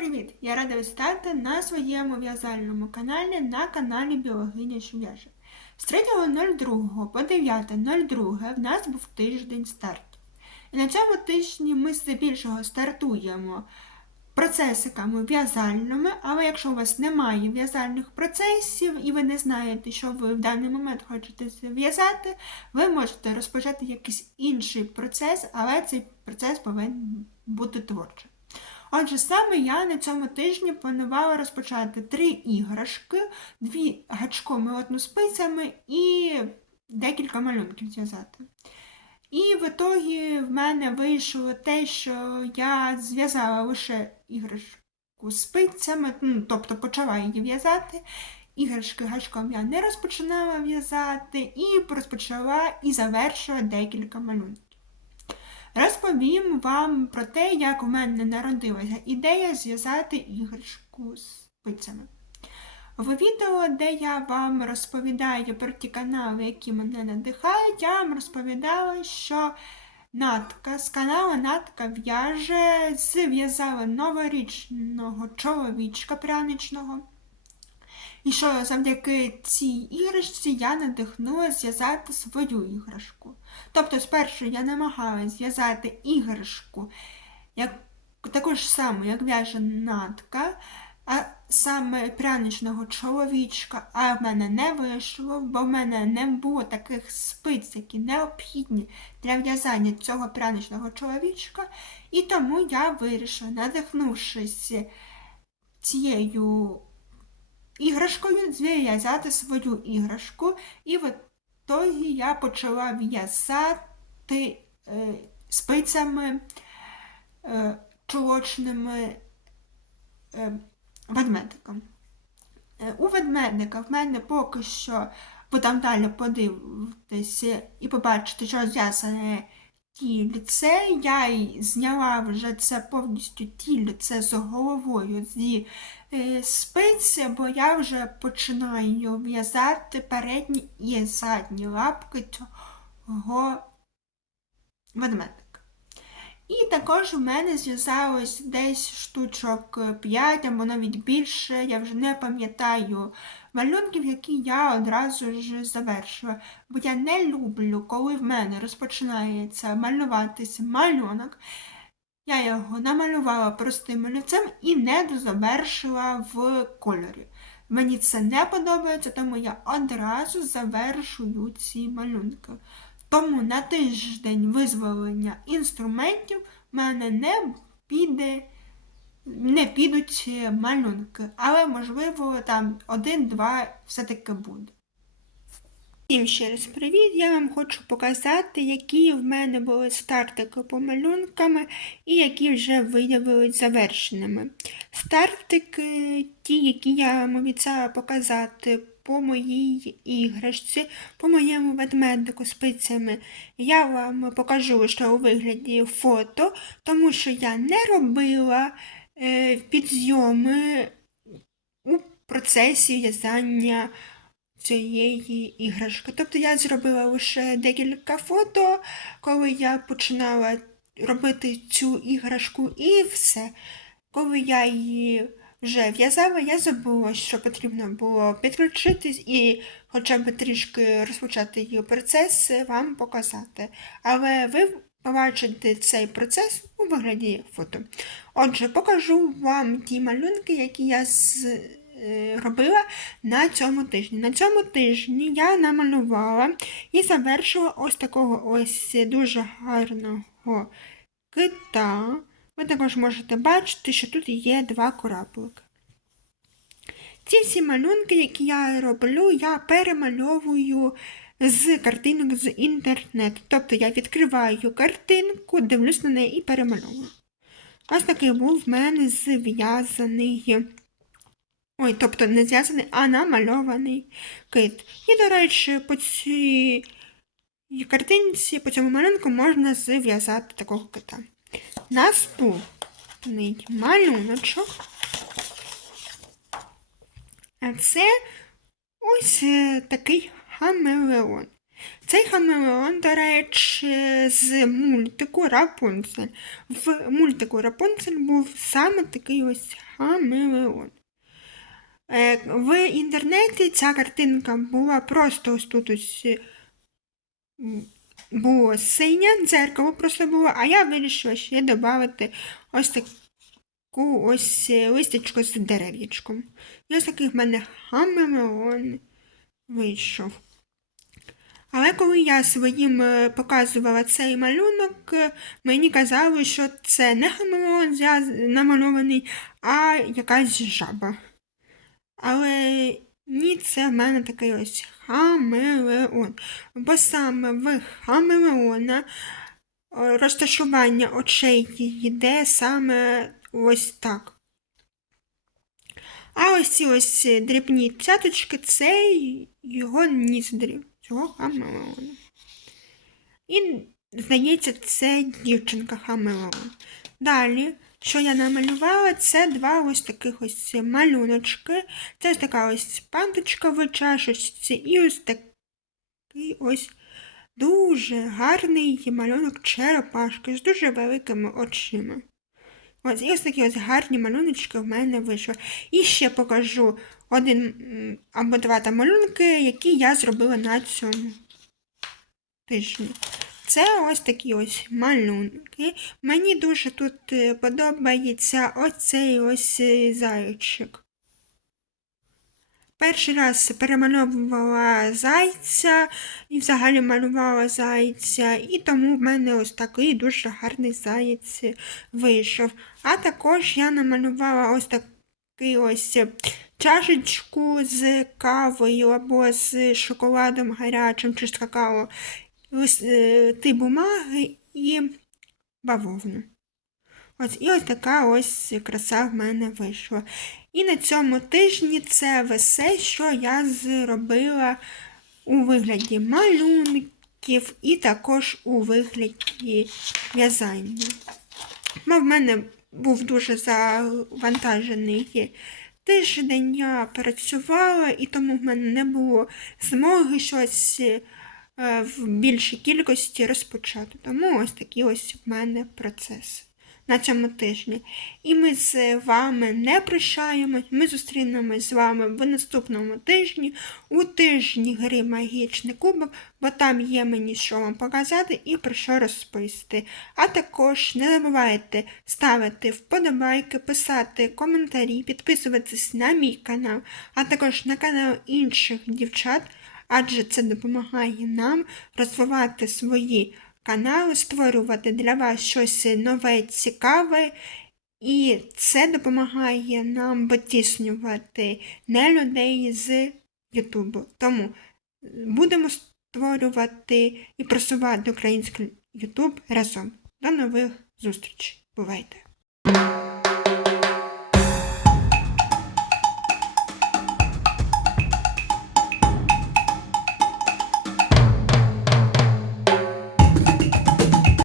привіт! Я рада вітати на своєму в'язальному каналі на каналі Біологиня Шв'яже. З 3.02 по 9.02 в нас був тиждень стартів. І на цьому тижні ми здебільшого стартуємо процесиками в'язальними, але якщо у вас немає в'язальних процесів і ви не знаєте, що ви в даний момент хочете зв'язати, ви можете розпочати якийсь інший процес, але цей процес повинен бути творчим. Отже, саме я на цьому тижні планувала розпочати три іграшки, дві гачком і одну спицями і декілька малюнків зв'язати. І в ітогі в мене вийшло те, що я зв'язала лише іграшку спицями, ну, тобто почала її в'язати. Іграшки гачком я не розпочинала в'язати, і розпочала і завершила декілька малюнків. Розповім вам про те, як у мене народилася ідея зв'язати іграшку з спицями. В відео, де я вам розповідаю про ті канали, які мене надихають, я вам розповідала, що Натка з каналу Натка в'яже зв'язала новорічного чоловічка пряничного. І що завдяки цій іграшці я надихнула зв'язати свою іграшку. Тобто, спершу я намагалась зв'язати іграшку як, таку ж саму, як в'яже натка, а саме пряничного чоловічка, а в мене не вийшло, бо в мене не було таких спиць, які необхідні для в'язання цього пряничного чоловічка. І тому я вирішила, надихнувшись цією іграшкою, зв'язати свою іграшку. І в ітогі я почала в'язати е, спицями е, чолочними е, ведмедиком. Е, у ведмедика в мене поки що, бо далі подивитися і побачите, що зв'язане тільце. Я й зняла вже це повністю тільце з головою зі е, спиці, бо я вже починаю в'язати передні і задні лапки цього ведмедика. І також у мене зв'язалось десь штучок 5 або навіть більше, я вже не пам'ятаю малюнків, які я одразу ж завершила. Бо я не люблю, коли в мене розпочинається малюватися малюнок. Я його намалювала простим олівцем і не дозавершила в кольорі. Мені це не подобається, тому я одразу завершую ці малюнки. Тому на тиждень визволення інструментів в мене не піде, не підуть малюнки, але, можливо, там один-два все-таки буде. Всім ще раз привіт! Я вам хочу показати, які в мене були стартики по малюнками і які вже виявилися завершеними. Стартики, ті, які я вам обіцяла показати по моїй іграшці, по моєму ведмедику спицями, я вам покажу, що у вигляді фото, тому що я не робила е, підйоми у процесі в'язання цієї іграшки. Тобто я зробила лише декілька фото, коли я починала робити цю іграшку і все. Коли я її вже в'язала, я забула, що потрібно було підключитись і хоча б трішки розпочати її процес, вам показати. Але ви побачите цей процес у вигляді фото. Отже, покажу вам ті малюнки, які я з робила на цьому тижні. На цьому тижні я намалювала і завершила ось такого ось дуже гарного кита. Ви також можете бачити, що тут є два кораблики. Ці всі малюнки, які я роблю, я перемальовую з картинок з інтернету. Тобто я відкриваю картинку, дивлюсь на неї і перемальовую. Ось такий був в мене зв'язаний Ой, тобто не зв'язаний, а намальований кит. І, до речі, по цій картинці, по цьому малюнку можна зв'язати такого кита. Наступний малюночок. А це ось е, такий хамелеон. Цей хамелеон, до речі, з мультику Рапунцель. В мультику Рапунцель був саме такий ось хамелеон. Е, В інтернеті ця картинка була просто ось тут ось було синє, дзеркало просто було, а я вирішила ще додати ось таку ось е, з дерев'ячком. І ось такий в мене хамелеон вийшов. Але коли я своїм е, показувала цей малюнок, е, мені казали, що це не хамелеон намальований, а якась жаба. Але ні, це в мене такий ось хамелеон. Бо саме в хамелеона е, розташування очей йде саме ось так. А ось ці ось дрібні цяточки це його ніздрі, цього хамелеона. І, здається, це дівчинка хамелеон. Далі, що я намалювала, це два ось таких ось малюночки. Це ось така ось пандочка в чашечці і ось такий ось дуже гарний малюнок черепашки з дуже великими очима. Ось, і ось такі ось гарні малюночки в мене вийшли. І ще покажу один або два там малюнки, які я зробила на цьому тижні. Це ось такі ось малюнки. Мені дуже тут подобається подобається ось е, зайчик. Перший раз перемальовувала зайця і взагалі малювала зайця, і тому в мене ось такий дуже гарний заєць вийшов. А також я намалювала ось такий ось чашечку з кавою або з шоколадом гарячим чи з какао, листи бумаги і бавовну. Ось і ось така ось краса в мене вийшла. І на цьому тижні це все, що я зробила у вигляді малюнків і також у вигляді в'язання. В мене був дуже завантажений тиждень, я працювала, і тому в мене не було змоги щось е, в більшій кількості розпочати. Тому ось такі ось в мене процеси на цьому тижні. І ми з вами не прощаємось. Ми зустрінемось з вами в наступному тижні, у тижні гри Магічний кубок, бо там є мені що вам показати і про що розповісти. А також не забувайте ставити вподобайки, писати коментарі, підписуватись на мій канал, а також на канал інших дівчат. Адже це допомагає нам розвивати свої канали, створювати для вас щось нове, цікаве, і це допомагає нам витіснювати не людей з Ютубу. Тому будемо створювати і просувати український Ютуб разом. До нових зустрічей. Бувайте!